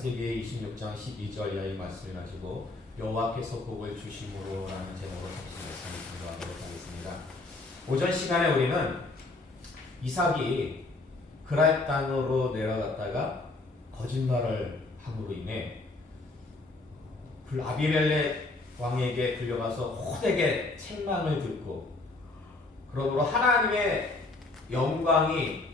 창세기 26장 12절 이하의 말씀을 가지고 여호와께서 복을 주심으로라는 제목으로 같이 말씀을 공부하도록 하겠습니다. 오전 시간에 우리는 이삭이 그랄 땅으로 내려갔다가 거짓말을 함으로 인해 아비멜렉 왕에게 불려가서 호되게 책망을 듣고 그러므로 하나님의 영광이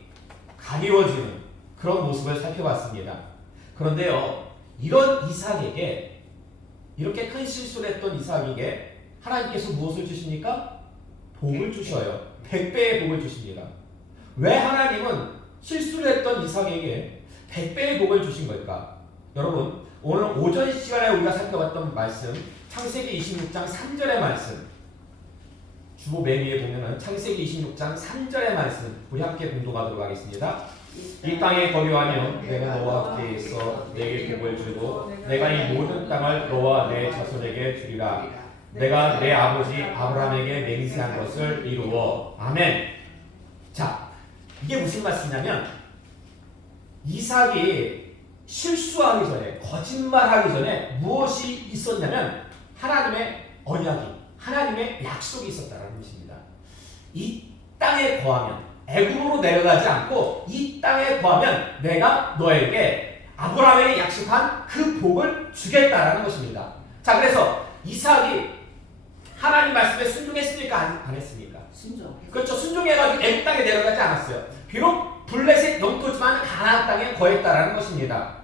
가리워지는 그런 모습을 살펴봤습니다. 그런데요, 이런 이삭에게, 이렇게 큰 실수를 했던 이삭에게 하나님께서 무엇을 주십니까? 복을 주셔요. 100배의 복을 주십니다. 왜 하나님은 실수를 했던 이삭에게 100배의 복을 주신 걸까? 여러분, 오늘 오전 시간에 우리가 살펴봤던 말씀, 창세기 26장 3절의 말씀, 주보 맨 위에 보면은 창세기 26장 3절의 말씀 우리 함께 공독하도록 하겠습니다. 이 땅에 거류하며 내가 너와 함께 있어 내게 복을 주고 내가 이 모든 땅을 너와 내 자손에게 주리라. 내가 내 아버지 아브라함에게 맹세한 것을 이루어. 아멘. 자, 이게 무슨 말씀이냐면 이삭이 실수하기 전에, 거짓말하기 전에 무엇이 있었냐면 하나님의 언약이, 하나님의 약속이 있었다는 것입니다. 이 땅에 거하면, 애굽으로 내려가지 않고 이 땅에 거하면 내가 너에게 아브라함에게 약속한 그 복을 주겠다라는 것입니다. 자, 그래서 이삭이 하나님 말씀에 순종했습니까? 안 했습니까? 순종. 그렇죠. 순종해가지고 애굽 땅에 내려가지 않았어요. 비록 블레셋 영토지만 가나안 땅에 거했다라는 것입니다.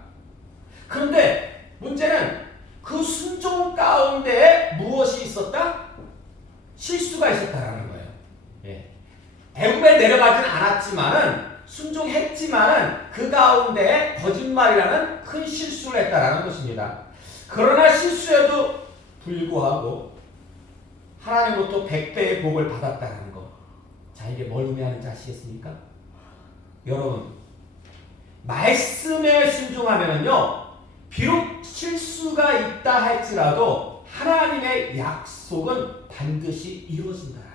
그런데 문제는 그 순종 가운데 무엇이 있었다? 실수가 있었다라는 거예요. 예. 애굽에 내려가진 않았지만은 순종했지만은 그 가운데 거짓말이라는 큰 실수를 했다라는 것입니다. 그러나 실수에도 불구하고 하나님으로부터 100배의 복을 받았다는 것. 자, 이게 뭘 의미하는지 아시겠습니까? 여러분, 말씀에 순종하면은요, 비록 실수가 있다 할지라도 하나님의 약속은 반드시 이루어진다는 거예요.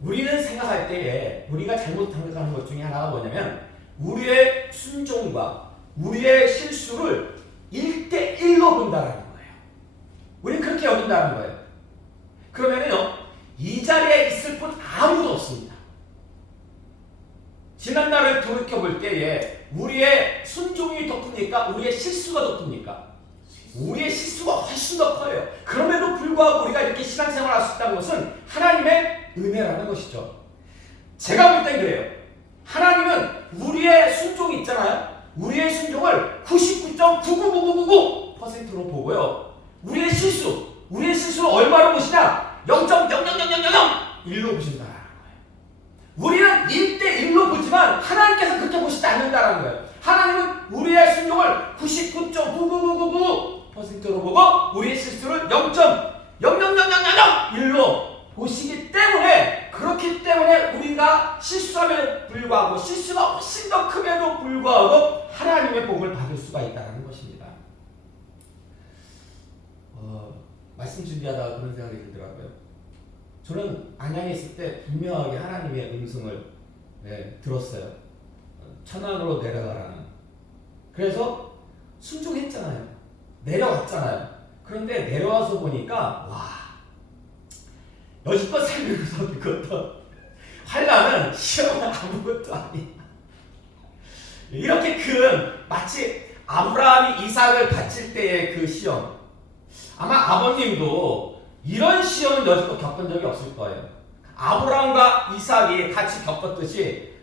우리는 생각할 때에 우리가 잘못 생각하는 것 중에 하나가 뭐냐면 우리의 순종과 우리의 실수를 1대1로 본다는 거예요. 우리는 그렇게 여긴다는 거예요. 그러면은요, 이 자리에 있을 분 아무도 없습니다. 지난날을 돌이켜볼 때에 우리의 순종이 더 큽니까? 우리의 실수가 더 큽니까? 우리의 실수가 훨씬 더 커요. 그럼에도 불구하고 우리가 이렇게 신앙생활을 할 수 있다는 것은 하나님의 은혜라는 것이죠. 제가 볼 땐 그래요. 하나님은 우리의 순종이 있잖아요. 우리의 순종을 99.99999%로 보고요. 우리의 실수를 얼마로 보시냐? 0.0000001로 보신다. 우리는 1대1로 보지만 하나님께서 그렇게 보시지 않는다는 거예요. 하나님은 우리의 순종을 99.99999%로 보고 우리의 실수를 0.0000001로 보시기 때문에, 그렇기 때문에 우리가 실수함에도 불구하고, 실수가 훨씬 더 큼에도 불구하고 하나님의 복을 받을 수가 있다는 것입니다. 말씀 준비하다가 그런 생각이 들더라고요. 저는 안양에 있을 때 분명하게 하나님의 음성을 들었어요. 천안으로 내려가라는. 그래서 순종했잖아요. 내려왔잖아요. 그런데 내려와서 보니까 여지껏 살면서 그것도 환난은 시험은 아무것도 아니야. 이렇게 큰, 마치 아브라함이 이삭을 바칠 때의 그 시험, 아마 아버님도 이런 시험은 여지껏 겪은 적이 없을 거예요. 아브라함과 이삭이 같이 겪었듯이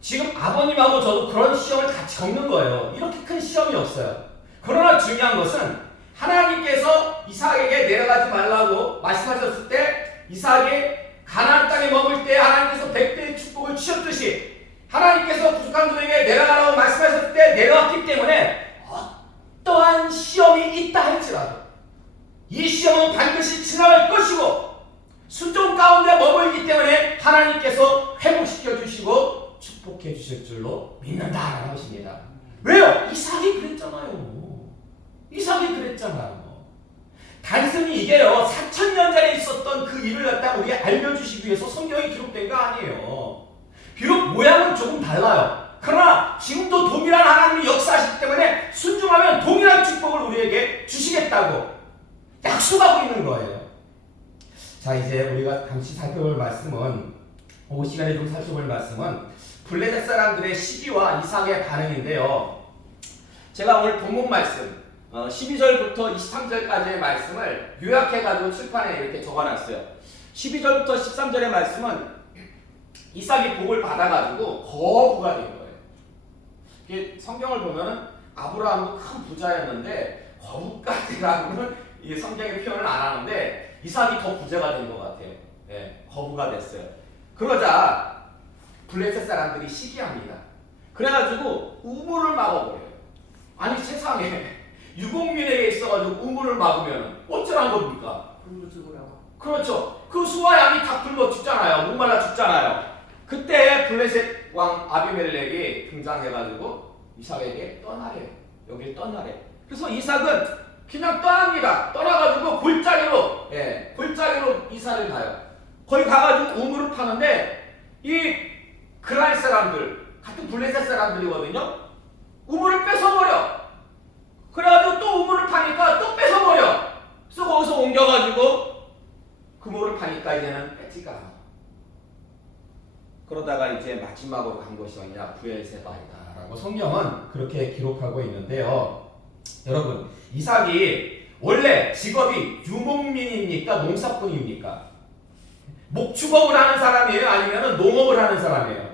지금 아버님하고 저도 그런 시험을 같이 겪는 거예요. 이렇게 큰 시험이 없어요. 그러나 중요한 것은 하나님께서 이삭에게 내려가지 말라고 말씀하셨을 때 이삭이 가나안 땅에 머물 때 하나님께서 100배의 축복을 주셨듯이 하나님께서 부족한 종에게 내려가라고 말씀하셨을 때 내려왔기 때문에 어떠한 시험이 있다 할지라도 이 시험은 반드시 지나갈 것이고 순종 가운데 머물기 때문에 하나님께서 회복시켜 주시고 축복해 주실 줄로 믿는다라는 것입니다. 왜요? 이삭이 그랬잖아요. 단순히 이게요 4000년 전에 있었던 그 일을 갖다 우리에 알려주시기 위해서 성경이 기록된 거 아니에요. 비록 모양은 조금 달라요. 그러나 지금도 동일한 하나님이 역사하시기 때문에 자, 이제 우리가 잠시 살펴볼 말씀은, 오후 시간에 좀 살펴볼 말씀은 블레셋 사람들의 시기와 이삭의 반응인데요. 제가 오늘 본문 말씀 12절부터 23절까지의 말씀을 요약해가지고 칠판에 이렇게 적어놨어요. 12절부터 13절의 말씀은 이삭이 복을 받아가지고 거부가 된 거예요. 이게 성경을 보면은 아브라함도 큰 부자였는데 거부까지라고는 이 성경의 표현을 안 하는데 이삭이 더 부자가 된 것 같아요. 네, 거부가 됐어요. 그러자 블레셋 사람들이 시기합니다. 그래가지고 우물을 막아버려요. 아니 세상에 유목민에게 있어가지고 우물을 막으면 어쩌란 겁니까? 굶어 죽으라고. 그렇죠. 그 수와 양이 다 굶어 죽잖아요. 목말라 죽잖아요. 그때 블레셋 왕 아비멜렉이 등장해가지고 이삭에게 떠나래요. 여길 떠나래. 그래서 이삭은 그냥 떠납니다. 떠나가지고 골짜기로 이삭을 가요. 거기 가가지고 우물을 파는데 이 그랄 사람들, 같은 블레셋 사람들이거든요. 우물을 뺏어버려. 그래가지고 또 우물을 파니까 또 뺏어버려. 그래서 거기서 옮겨가지고 그물을 파니까 이제는 뺏지가 않아. 그러다가 이제 마지막으로 간 곳이 어디냐? 브엘세바이다 라고 성경은 그렇게 기록하고 있는데요. 여러분, 이삭이 원래 직업이 유목민입니까? 농사꾼입니까? 목축업을 하는 사람이에요? 아니면 농업을 하는 사람이에요?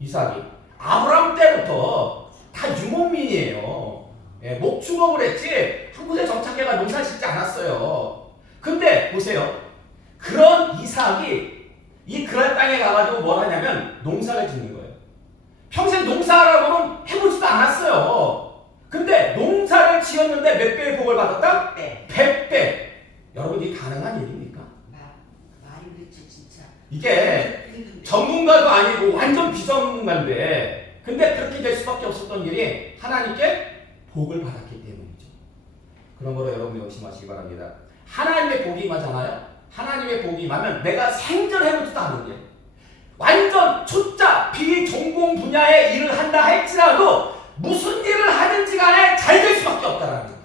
이삭이 아브라함 때부터 다 유목민이에요. 예, 목축업을 했지 한 곳에 정착해가 농사 짓지 않았어요. 근데 보세요. 그런 이삭이 이 그랄 땅에 가가지고 뭘 하냐면 농사를 짓는 거예요. 평생 농사라고는 해보지도 않았어요. 근데 농사를 지었는데 몇 배의 복을 받았다? 100배. 여러분, 이게 가능한 일입니까? 말이 그렇죠, 진짜. 이게 전문가도 아니고 완전 비전문가인데, 근데 그렇게 될 수밖에 없었던 일이 하나님께 복을 받았기 때문이죠. 그런 거로 여러분 명심하시기 바랍니다. 하나님의 복이 임하잖아요. 하나님의 복이 임하면 내가 생전해보지도 않은 일, 완전 초짜 비전공 분야의 일을 한다 할지라도 무슨 일을 하든지 간에 잘 될 수밖에 없다라는 거예요.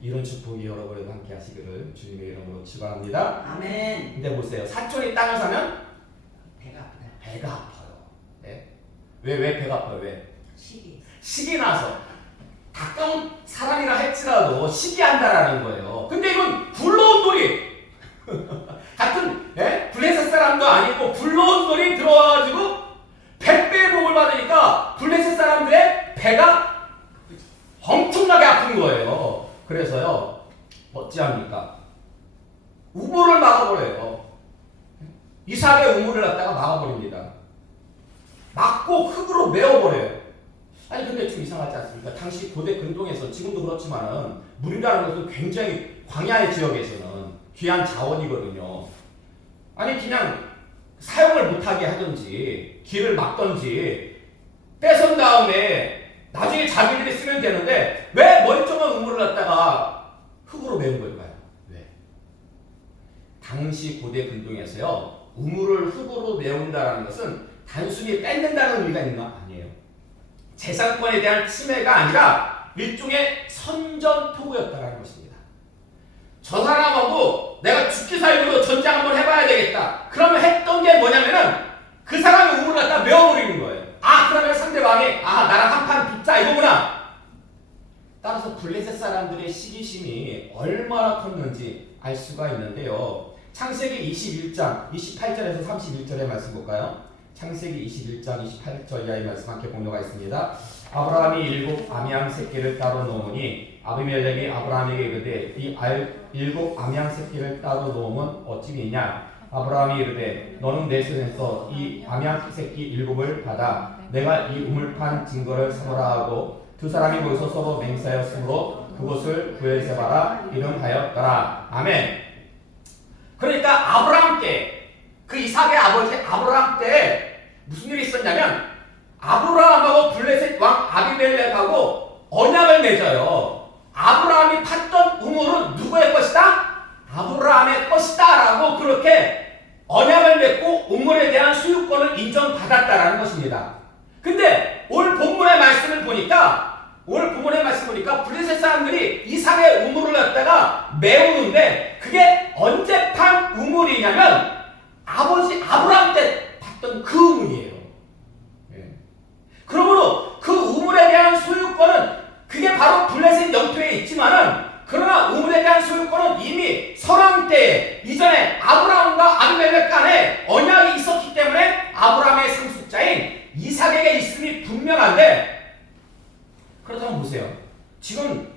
이런 축복이 여러분에게 함께 하시기를 주님의 이름으로 축원합니다. 아멘. 근데 보세요. 사촌이 땅을 사면 배가 아프다. 배가 아파요. 네? 왜 배가 아파요? 왜? 식이 나서. 가까운 사람이라 할지라도 시기한다라는 거예요. 근데 이건 굴러온 돌이 같은 블레셋 사람도 아니고 굴러온 돌이 들어와가지고 100배의 복을 받으니까 블레셋 사람들의 배가 엄청나게 아픈 거예요. 그래서요, 어찌합니까? 우물을 막아버려요. 이삭의 우물을 갖다가 막아버립니다. 막고 흙으로 메워버려요. 아니 근데 좀 이상하지 않습니까? 당시 고대 근동에서 지금도 그렇지만은 물이라는 것은 굉장히 광야의 지역에서는 귀한 자원이거든요. 아니 그냥 사용을 못하게 하든지 길을 막든지 뺏은 다음에 나중에 자기들이 쓰면 되는데 왜 멀쩡한 우물을 갖다가 흙으로 메운 걸까요? 왜? 당시 고대 근동에서요, 우물을 흙으로 메운다는 것은 단순히 뺏는다는 의미가 있는 거 아니에요. 재산권에 대한 침해가 아니라 일종의 선전포고였다는 것입니다. 저 사람하고 내가 죽기 살기로 전쟁 한번 해봐야 되겠다. 그러면 했던 게 뭐냐면은 그 사람의 우물을 갖다 메워버리는 거예요. 아, 그러면 상대방이 나랑 한판 붙자 이거구나. 따라서 블레셋 사람들의 시기심이 얼마나 컸는지 알 수가 있는데요. 창세기 21장 28절에서 31절의 말씀 볼까요? 창세기 21장 28절 이하의 말씀 함께 공유가 있습니다. 아브라함이 일곱 암양 새끼를 따로 놓으니 아비멜렉이 아브라함에게 이르되 이 일곱 암양 새끼를 따로 놓으면 어찌미냐? 아브라함이 이르되 너는 내 손에서 이 암양 새끼 일곱을 받아 내가 이 우물판 증거를 삼으라 하고 두 사람이 거기서 서로 맹세하였으므로 그곳을 브엘세바라 이름하였더라. 아멘. 그러니까 아브라함 때, 그 이삭의 아버지 아브라함 때 무슨 일이 있었냐면 아브라함하고 블레셋 왕 아비멜렉하고 언약을 맺어요. 아브라함이 팠던 우물은 누구의 것이다? 아브라함의 것이다 라고 그렇게 언약을 맺고 우물에 대한 소유권을 인정받았다라는 것입니다. 근데 오늘 본문의 말씀을 보니까 블레셋 사람들이 이삭의 우물을 갖다가 메우는데 그 그게 언제 판 우물이냐면 아버지 아브라함 때 봤던 그 우물이에요. 예. 그러므로 그 우물에 대한 소유권은 그게 바로 블레셋 영토에 있지만은 그러나 우물에 대한 소유권은 이미 설왕 때 이전에 아브라함과 아비멜렉 간에 언약이 있었기 때문에 아브라함의 상속자인 이삭에게 있음이 분명한데, 그렇다면 보세요. 지금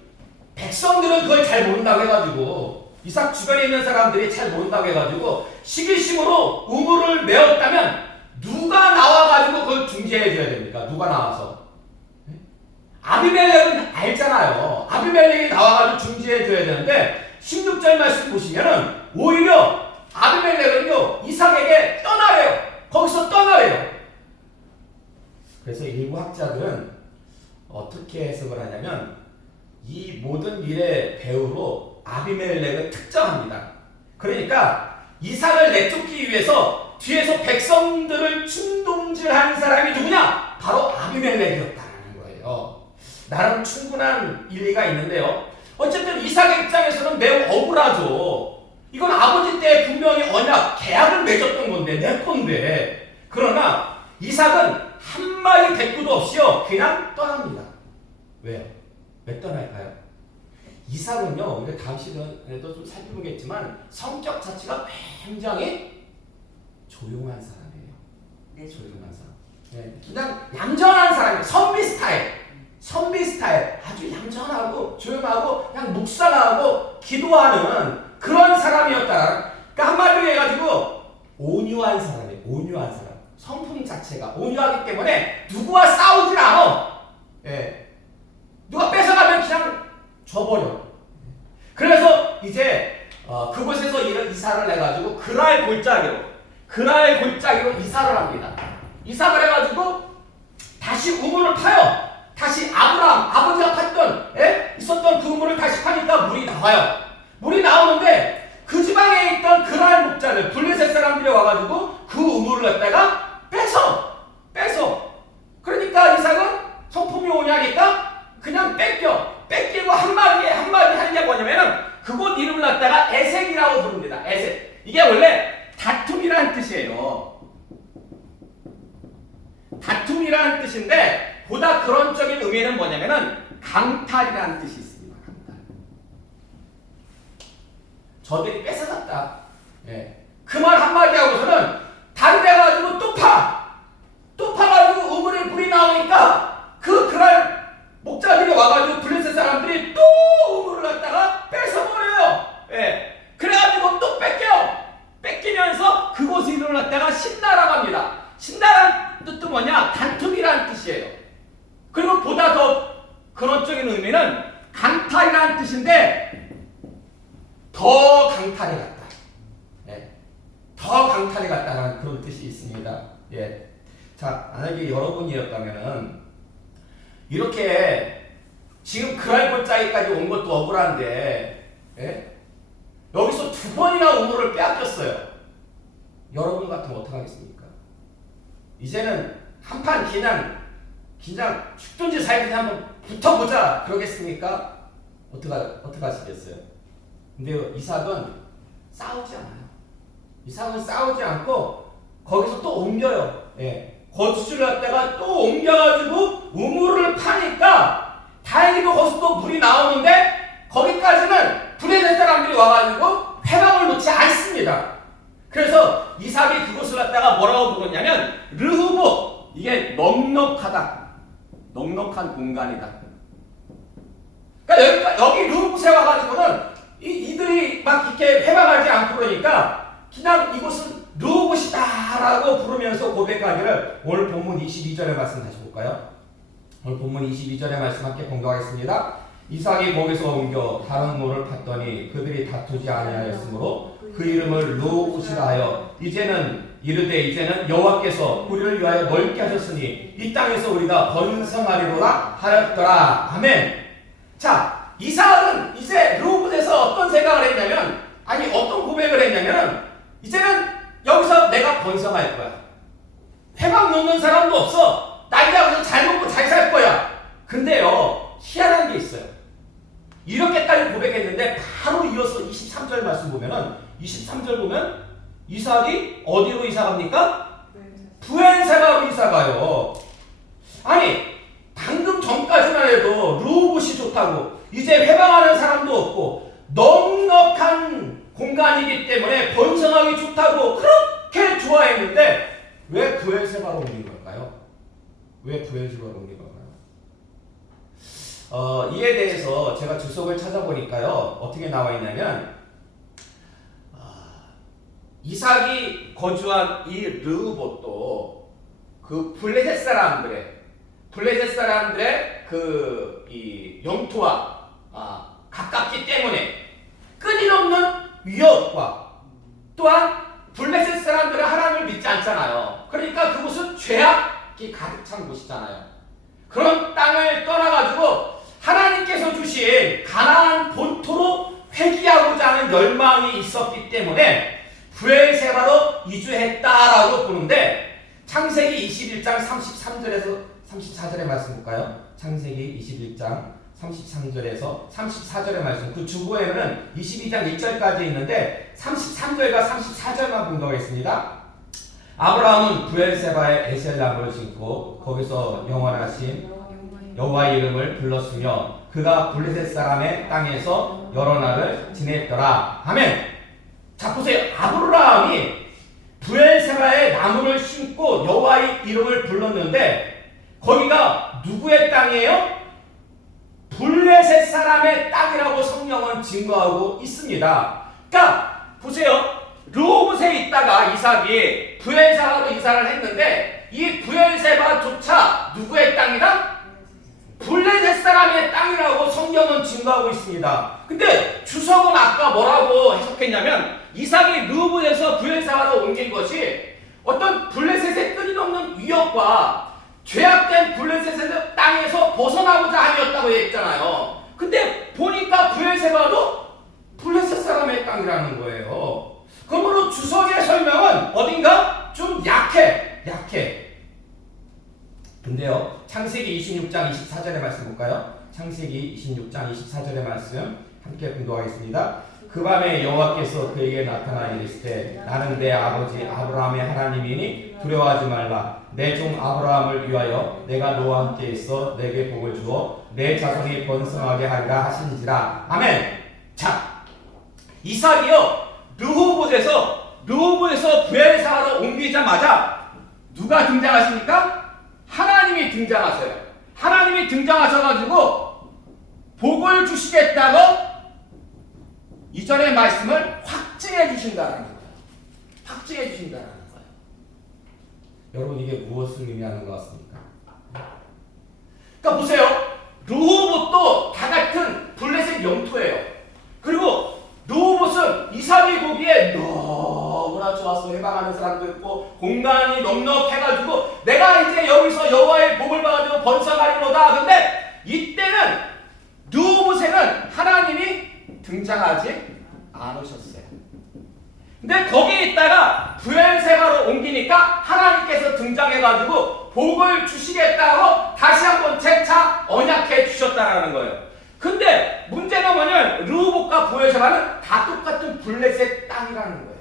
백성들은 그걸 잘 모른다고 해가지고, 이삭 주변에 있는 사람들이 잘 모른다고 해가지고 시기심으로 우물을 메웠다면 누가 나와가지고 그걸 중재해줘야 됩니까? 누가 나와서? 아비멜렉은 알잖아요. 아비멜렉이 나와가지고 중재해줘야 되는데 16절 말씀 보시면은 오히려 아비멜렉은요 이삭에게 떠나래요. 거기서 떠나래요. 그래서 일부 학자들은 어떻게 해석을 하냐면 이 모든 일의 배후로 아비멜렉을 특정합니다. 그러니까 이삭을 내쫓기 위해서 뒤에서 백성들을 충동질한 사람이 누구냐? 바로 아비멜렉이었다는 거예요. 나름 충분한 일리가 있는데요. 어쨌든 이삭의 입장에서는 매우 억울하죠. 이건 아버지 때 분명히 언약, 계약을 맺었던 건데, 내 건데. 그러나 이삭은 한마디 대꾸도 없이요 그냥 떠납니다. 왜요? 왜 떠날까요? 이삭은요, 우리가 다음 시간에도 좀 살펴보겠지만 성격 자체가 굉장히 조용한 사람이에요. 네. 조용한 사람. 네, 그냥 얌전한 사람이에요. 선비 스타일. 아주 얌전하고 조용하고 그냥 묵상하고 기도하는 그런 사람이었다. 그러니까 한마디로 해가지고 온유한 사람이에요. 온유한 사람. 성품 자체가 온유하기 때문에 누구와 싸우질 않아. 예. 누가 뺏어가면 그냥 줘버려. 그래서 이제 그곳에서 이사를 해가지고 그랄 골짜기로 이사를 합니다. 이사를 해가지고 다시 우물을 파요. 다시 아브라함 아버지가 팠던 있었던 그 우물을 다시 파니까 물이 나와요. 물이 나오는데 그 지방에 있던 그랄 목자들 블레셋 사람들이 와가지고 그 우물을 갖다가 뺏어. 그러니까 이삭은 성품이 오냐니까 그냥 뺏기고 한마디 하는 게 뭐냐면은 그곳 이름을 갖다가 에색이라고 부릅니다. 에색. 이게 원래 다툼이라는 뜻이에요. 다툼이라는 뜻인데 보다 그런적인 의미는 뭐냐면은 강탈이라는 뜻이 있습니다. 강탈. 저들이 뺏어갔다. 예. 그 말 한마디 하고서는 다른 데 가지고 또 파가지고 우물에 물이 나오니까 그날 목자들이 와가지고 블레셋 사람들이 또 우물을 갖다가 뺏어버려요. 예. 그래가지고 또 뺏기면서 그곳 이름을 갖다가 신나라고 합니다. 신나라는 뜻도 뭐냐? 다툼이라는 뜻이에요. 그리고 보다 더 근원적인 의미는 강탈이라는 뜻인데 더 강탈해 갔다. 예. 더 강탈해 갔다는 그런 뜻이 있습니다. 예. 자, 만약에 여러분이었다면은 이렇게 지금 그랄 골짜기까지 온 것도 억울한데 예? 여기서 2번이나 우물을 빼앗겼어요. 여러분 같으면 어떡하겠습니까? 이제는 한판 그냥 죽든지 살든지 한번 붙어보자 그러겠습니까? 어떡하시겠어요? 근데 이삭은 싸우지 않아요. 이삭은 싸우지 않고 거기서 또 옮겨요. 예. 거주지를 갖다가 또 옮겨가지고 우물을 파니까 다행히도 거기서 또 물이 나오는데 거기까지는 블레셋 사람들이 와가지고 회방을 놓지 않습니다. 그래서 이삭이 그곳을 갖다가 뭐라고 부르냐면 르호봇. 이게 넉넉한 공간이다. 그러니까 여기 르호봇에 와가지고는 이들이 막 이렇게 회방하지 않고 그러니까 그냥 이곳은 르호봇이다라고 부르면서 고백하기를 오늘 본문 22절의 말씀 다시 볼까요? 오늘 본문 22절의 말씀 함께 공독하겠습니다. 이삭이 거기서 옮겨 다른 물을 팠더니 그들이 다투지 아니하였으므로 그 이름을 르호봇이라 하여 이제는 여호와께서 우리를 위하여 넓게 하셨으니 이 땅에서 우리가 번성하리로라 하였더라. 아멘. 자, 이삭은 이제 르호봇에서 어떤 생각을 했냐면 어떤 고백을 했냐면 이제는 여기서 내가 번성할 거야. 회방 놓는 사람도 없어. 나 이제 여기서 잘 먹고 잘 살 거야. 근데요 희한한 게 있어요. 이렇게까지 고백했는데 바로 이어서 23절 말씀 보면은 23절 보면 이삭이 어디로 이사 갑니까? 브엘세바로 이사 가요. 아니 방금 전까지만 해도 르호봇이 좋다고 이제 회방하는 사람도 없고 넉넉한 공간이기 때문에 번성하기 좋다고 그렇게 좋아했는데 왜 브엘세바로 옮긴 걸까요? 왜 브엘세바로 옮긴 걸까요? 이에 대해서 제가 주석을 찾아보니까요 어떻게 나와 있냐면 이삭이 거주한 이 르호봇도 그 블레셋 사람들의 이 영토와 가깝기 때문에 끊임없는 위협과 또한 블레셋 사람들은 하나님을 믿지 않잖아요. 그러니까 그곳은 죄악이 가득 찬 곳이잖아요. 그런 땅을 떠나가지고 하나님께서 주신 가나안 본토로 회귀하고자 하는 열망이 있었기 때문에 브엘세바로 이주했다라고 보는데 창세기 21장 33절에서 34절의 말씀 볼까요? 창세기 21장 33절에서 34절의 말씀 그 주보에는 22장 1절까지 있는데 33절과 34절만 분석하겠습니다. 아브라함은 브엘세바에 에셀나무를 심고 거기서 영원하신 여호와의 이름을 불렀으며 그가 블레셋 사람의 땅에서 여러 날을 지냈더라. 아멘. 자 보세요. 아브라함이 브엘세바에 나무를 심고 여호와의 이름을 불렀는데 거기가 누구의 땅이에요? 블레셋 사람의 땅이라고 성경은 증거하고 있습니다. 그러니까 보세요. 르호봇에 있다가 이삭이 브엘세바로 이사를 했는데 이 브엘세바조차 누구의 땅이다? 블레셋 사람의 땅이라고 성경은 증거하고 있습니다. 근데 주석은 아까 뭐라고 해석했냐면 이삭이 르호봇에서 브엘세바로 옮긴 것이 어떤 블레셋의 끊임없는 위협과 죄악된 블레셋의 땅에서 벗어나고자 함이었다고 했잖아요. 근데 보니까 브엘세바도 블레셋 사람의 땅이라는 거예요. 그러므로 주석의 설명은 어딘가 좀 약해. 근데요, 창세기 26장 24절의 말씀 볼까요? 창세기 26장 24절의 말씀 함께 공독하겠습니다. 그 밤에 여호와께서 그에게 나타나 이르시되 나는 내 아버지 아브라함의 하나님이니 두려워하지 말라. 내 종 아브라함을 위하여 내가 너와 함께 있어 내게 복을 주어 내 자손이 번성하게 하리라 하시니라. 아멘. 자, 이삭이요 르호봇에서 브엘세바로 옮기자마자 누가 등장하십니까? 하나님이 등장하세요. 하나님이 등장하셔가지고 복을 주시겠다고 이전의 말씀을 확증해 주신다는 거예요. 확증해 주신다는 거예요. 여러분 이게 무엇을 의미하는 것 같습니까? 그러니까 보세요. 르호봇도 다 같은 블레셋 영토예요. 그리고 르호봇은 이삭이 보기에 너무나 좋았어. 해방하는 사람도 있고 공간이 넉넉해가지고 내가 이제 여기서 여호와의 복을 받아들고 번성하리로다. 근데 이때는 르호봇에는 하나님이 등장하지 않으셨어요. 근데 거기에 있다가 브엘세바로 옮기니까 하나님께서 등장해가지고 복을 주시겠다고 다시 한번 재차 언약해 주셨다라는 거예요. 근데 문제는 뭐냐면 르호봇과 브엘세바는 다 똑같은 블레셋 땅이라는 거예요.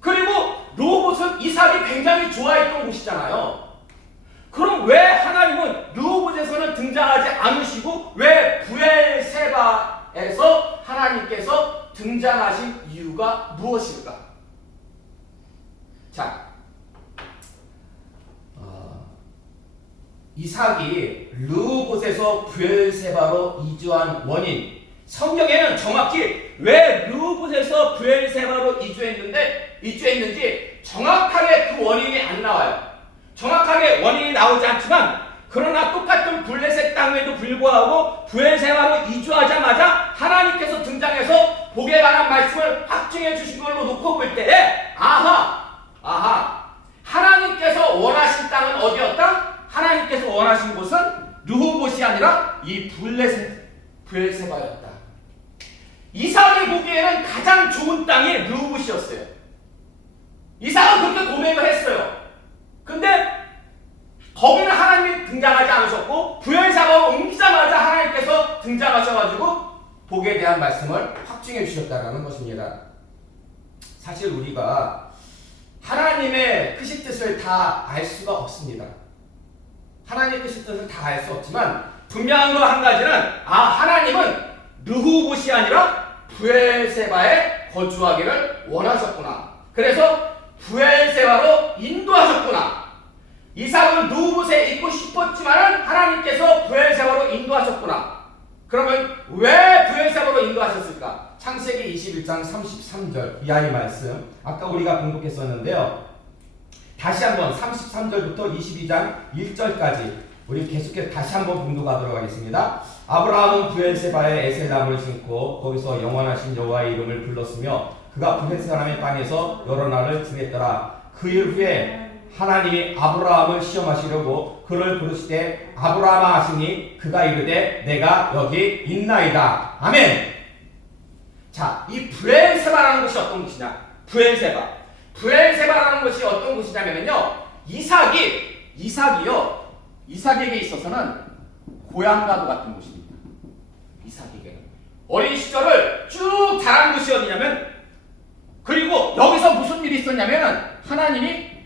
그리고 르호봇은 이삭이 굉장히 좋아했던 곳이잖아요. 그럼 왜 하나님은 르호봇에서는 등장하지 않으시고 왜 브엘세바에서 하나님께서 등장하신 이유가 무엇일까? 자, 이삭이 르호봇에서 브엘세바로 이주한 원인, 성경에는 정확히 왜 르호봇에서 브엘세바로 이주했는지 정확하게 그 원인이 안 나와요. 정확하게 원인이 나오지 않지만 그러나 똑같은 블레셋 땅에도 불구하고 브엘세바로 이주하자마자 하나님께서 등장해서 복에 관한 말씀을 확증해 주신 걸로 놓고 볼 때에 하나님께서 원하신 땅은 어디였다? 하나님께서 원하신 곳은 르호봇이 아니라 이 브엘세바였다. 이삭이 보기에는 가장 좋은 땅이 르호봇이었어요. 이삭은 그렇게 고백을 했어요. 근데 거기는 하나님이 등장하지 않으셨고 브엘세바로 옮기자마자 하나님께서 등장하셔가지고 복에 대한 말씀을 확증해 주셨다는 것입니다. 사실 우리가 하나님의 크신 뜻을 다 알 수가 없습니다. 하나님의 크신 뜻을 다 알 수 없지만 분명한 거 한 가지는 하나님은 르후봇이 아니라 브엘세바에 거주하기를 원하셨구나. 그래서 브엘세바로 인도하셨구나. 이삭은 르후봇에 있고 싶었지만 하나님께서 브엘세바로 인도하셨구나. 그러면 왜 브엘세바로 인도하셨을까? 창세기 21장 33절 이하의 말씀 아까 우리가 공독했었는데요. 다시 한번 33절부터 22장 1절까지 우리 계속해서 다시 한번 공독하도록 하겠습니다. 아브라함은 브엘세바에 에셀나무를 심고 거기서 영원하신 여호와의 이름을 불렀으며 그가 브벳 사람의 땅에서 여러 날을 지냈더라. 그 일 후에 하나님이 아브라함을 시험하시려고 그를 부르시되 아브라함아 하시니 그가 이르되 내가 여기 있나이다. 아멘. 자, 이 브엘세바라는 곳이 어떤 곳이냐? 브엘세바라는 곳이 어떤 곳이냐면요, 이삭에게 있어서는 고향과도 같은 곳입니다. 이삭에게는 어린 시절을 쭉 자란 곳이 어디냐면, 그리고 여기서 무슨 일이 있었냐면은 하나님이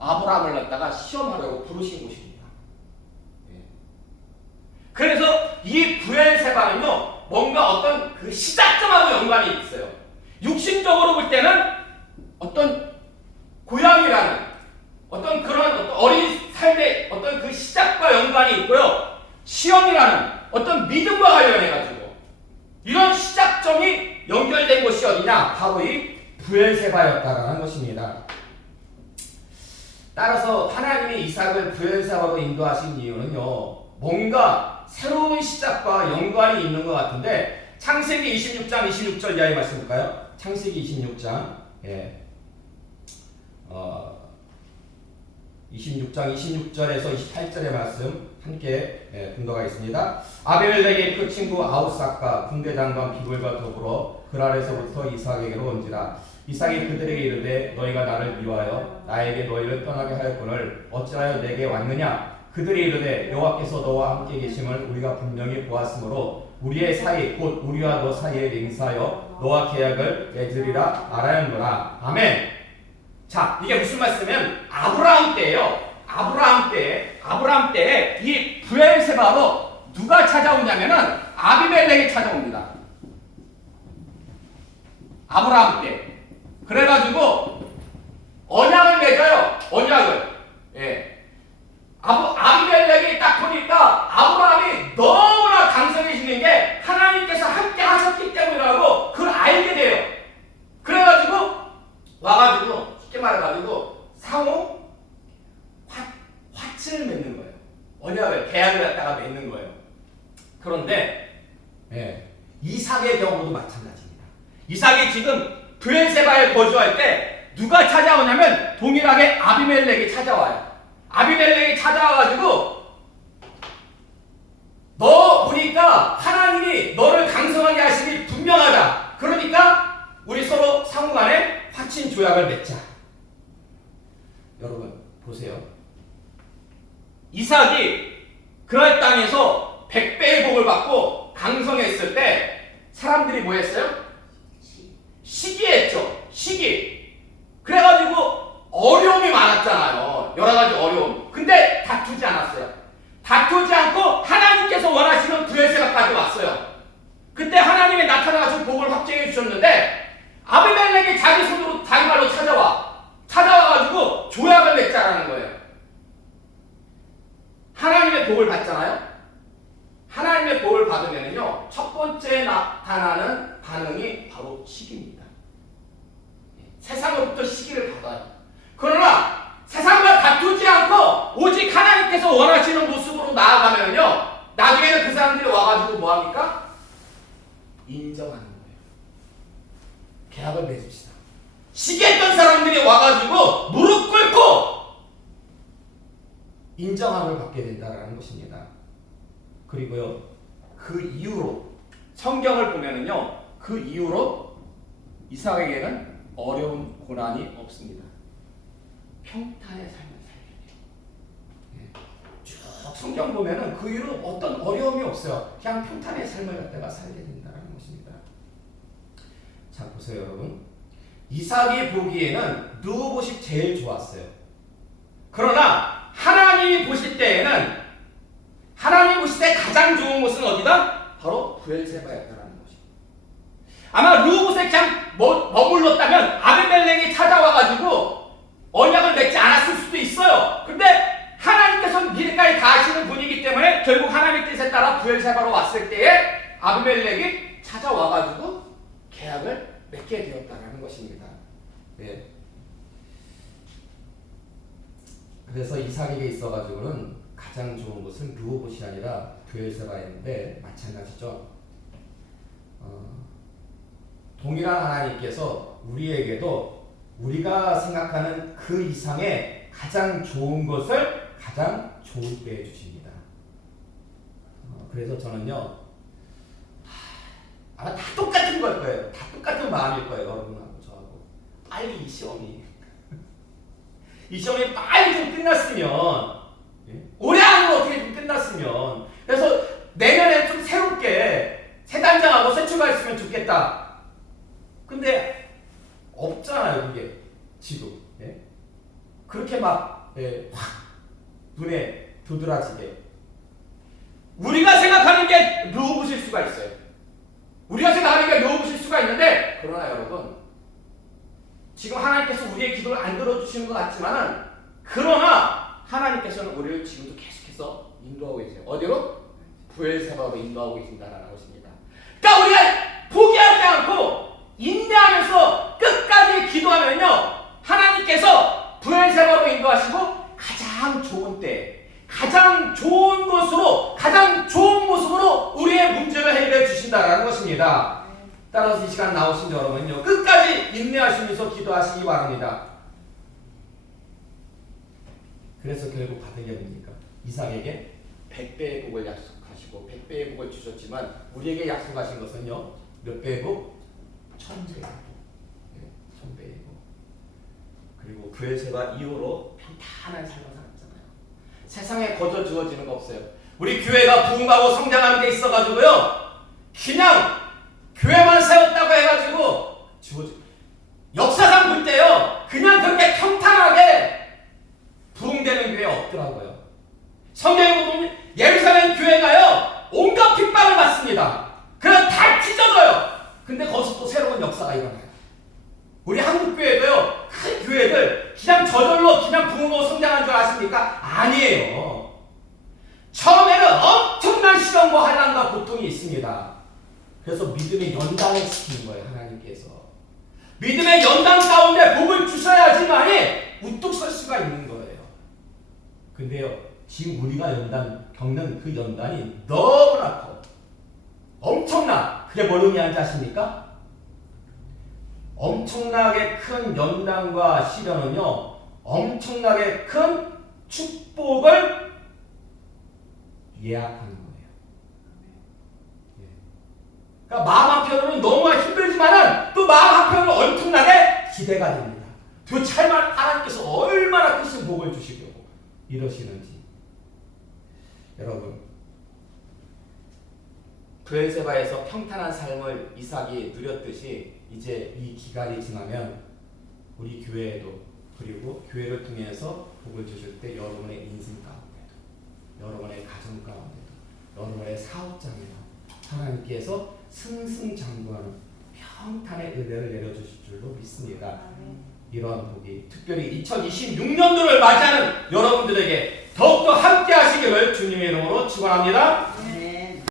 아브라함을 갖다가 시험하려고 부르신 곳입니다. 그래서 이 브엘세바는요, 뭔가 어떤 그 시작점하고 연관이 있어요. 육신적으로 볼 때는 어떤 고향이라는 어떤 그런 어린 삶의 어떤 그 시작과 연관이 있고요. 시험이라는 어떤 믿음과 관련해가지고 이런 시작점이 연결된 곳이 어디냐? 바로 이 브엘세바였다라는 것입니다. 따라서 하나님이 이삭을 브엘세바로 인도하신 이유는요, 뭔가 새로운 시작과 연관이 있는 것 같은데, 창세기 26장 26절 이하의 말씀 볼까요? 창세기 26장 26장 26절에서 28절의 말씀 함께 공독하겠습니다. 아비멜렉의 그 친구 아우삭과 군대장관 비골과 더불어 그랄에서부터 이삭에게로 온지라. 이삭이 그들에게 이르되 너희가 나를 미워하여 나에게 너희를 떠나게 하였거늘 어찌하여 내게 왔느냐? 그들이 이르되 여호와께서 너와 함께 계심을 우리가 분명히 보았으므로 우리의 사이 곧 우리와 너 사이에 맹세하여 너와 계약을 맺으리라 알아야하노라. 아멘. 자, 이게 무슨 말씀이냐면 아브라함 때예요. 아브라함 때에 이 브엘세바로 누가 찾아오냐면은 아비멜렉이 찾아옵니다. 아브라함 때. 그래가지고 언약을 맺어요. 언약을. 아비멜렉이 딱 보니까 아브라함이 너무나 강성해지는 게 하나님께서 함께 하셨기 때문이라고 그걸 알게 돼요. 그래가지고 와가지고 쉽게 말해가지고 상호 화친을 맺는 거예요. 언약을 계약을 갖다가 맺는 거예요. 그런데 이삭의 경우도 마찬가지입니다. 이삭이 지금 브엘세바에 거주할 때 누가 찾아오냐면 동일하게 아비멜렉이 찾아와요. 아비멜렉이 찾아와가지고 너 보니까 하나님이 너를 강성하게 하심이 분명하다. 그러니까 우리 서로 상호간에 화친 조약을 맺자. 여러분 보세요. 이삭이 그랄 땅에서 100배의 복을 받고 강성했을 때 사람들이 뭐 했어요? 시기했죠. 시기. 그래가지고 어려움이 많았잖아요. 여러 가지 어려움. 근데 다투지 않았어요. 다투지 않고 하나님께서 원하시는 브엘세바까지 왔어요. 그때 하나님이 나타나가지고 복을 확정해 주셨는데 아비멜렉이 자기 손으로 자기 말로 찾아와가지고 조약을 맺자라는 거예요. 하나님의 복을 받잖아요. 하나님의 복을 받으면요, 첫 번째 나타나는 반응이 바로 시기입니다. 세상으로부터 시기를 받아요. 그러나 세상과 다투지 않고 오직 하나님께서 원하시는 모습으로 나아가면요, 나중에는 그 사람들이 와가지고 뭐합니까? 인정하는 거예요. 계약을 맺읍시다. 시기했던 사람들이 와가지고 무릎 꿇고 인정함을 받게 된다는 것입니다. 그리고요, 그 이후로 성경을 보면은요, 그 이후로 이삭에게는 어려운 고난이 없습니다. 평탄의 삶을 살게 돼요. 쭉 성경 보면은 그 이후로 어떤 어려움이 없어요. 그냥 평탄의 삶을 갖다가 살게 된다는 것입니다. 자, 보세요, 여러분. 이삭이 보기에는 르호봇이 제일 좋았어요. 그러나 하나님이 보실 때에는 하나님 보실 때 가장 좋은 곳은 어디다? 바로 브엘세바였다는 것입니다. 아마 르호봇에 그냥 머물렀다면 아비멜렉이 찾아와가지고 언약을 맺지 않았을 수도 있어요. 근데 하나님께서는 미래까지 다 하시는 분이기 때문에 결국 하나님 뜻에 따라 브엘세바로 왔을 때에 아비멜렉이 찾아와가지고 계약을 맺게 되었다는 것입니다. 네. 그래서 이삭에게 있어가지고는 가장 좋은 곳은 르호봇이 아니라 브엘세바였는데 마찬가지죠. 동일한 하나님께서 우리에게도 우리가 생각하는 그 이상의 가장 좋은 것을 가장 좋을 때 주십니다. 그래서 저는요, 아마 다 똑같은 걸 거예요. 다 똑같은 마음일 거예요. 여러분하고 저하고. 빨리 이 시험이 빨리 좀 끝났으면, 올해 안으로 어떻게 좀 끝났으면, 그래서 내년에 좀 새롭게 새 단장하고 새 출발했으면 좋겠다. 근데 없잖아요, 그게 지금. 그렇게 막 확 눈에 도드라지게. 우리가 생각하는 게 르호봇일 수가 있어요. 우리가 생각하는 게 르호봇일 수가 있는데, 그러나 여러분, 지금 하나님께서 우리의 기도를 안 들어주시는 것 같지만은, 그러나 하나님께서는 우리를 지금도 계속해서 인도하고 계세요. 어디로? 브엘세바로 인도하고 계신다는 것입니다. 그러니까 우리가 포기하지 않고 인내하면서 끝까지 기도하면요, 하나님께서 브엘세바로 인도하시고 가장 좋은 때, 가장 좋은 것으로, 가장 좋은 모습으로 우리의 문제를 해결해 주신다는 것입니다. 따라서 이 시간 나오신 여러분요, 끝까지 인내하시면서 기도하시기 바랍니다. 그래서 결국 받은 게 뭡니까? 이삭에게 100배의 복을 약속하시고 100배의 복을 주셨지만 우리에게 약속하신 것은요, 몇 배의 복? 1000배의 복. 1000배의 복. 그리고 브엘세바 이후로 평탄한 삶을 살았잖아요. 세상에 거저 주어지는 거 없어요. 우리 교회가 부흥하고 성장하는 데 있어가지고요, 그냥 교회만 세웠다고 해가지고 역사상 볼 때요, 그냥 그렇게 평탄하게 부흥되는 교회 없더라고요. 성경에 보면 예루살렘 교회가요, 온갖 핍박을 받습니다. 그래서 다 찢어져요. 근데 거기서 또 새로운 역사가 일어나요. 우리 한국 교회도요, 큰 교회들 그냥 저절로 그냥 부흥하고 성장한 줄 아십니까? 아니에요. 처음에는 엄청난 시련과 환난과 고통이 있습니다. 그래서 믿음의 연단을 시키는 거예요, 하나님께서. 믿음의 연단 가운데 복을 주셔야지만이 우뚝 설 수가 있는 거예요. 근데요, 지금 우리가 겪는 그 연단이 너무나 커. 엄청나. 그게 뭘 의미하는지 아십니까? 엄청나게 큰 연단과 시련은요, 엄청나게 큰 축복을 예약하는 거예요. 그러니까 마음 한편으로는 너무 힘들지만은 또 마음 한편으로 엄청나게 기대가 됩니다. 도대체 하나님께서 얼마나 크신 복을 주시려고 이러시는지. 여러분, 브엘세바에서 평탄한 삶을 이삭이 누렸듯이 이제 이 기간이 지나면 우리 교회에도, 그리고 교회를 통해서 복을 주실 때 여러분의 인생 가운데도, 여러분의 가정 가운데도, 여러분의 사업장에도 하나님께서 승승장구하는 평탄의 은혜를 내려주실 줄로 믿습니다. 이러한 복이 특별히 2026년도를 맞이하는 여러분들에게 더욱더 함께 하시기를 주님의 이름으로 축원합니다.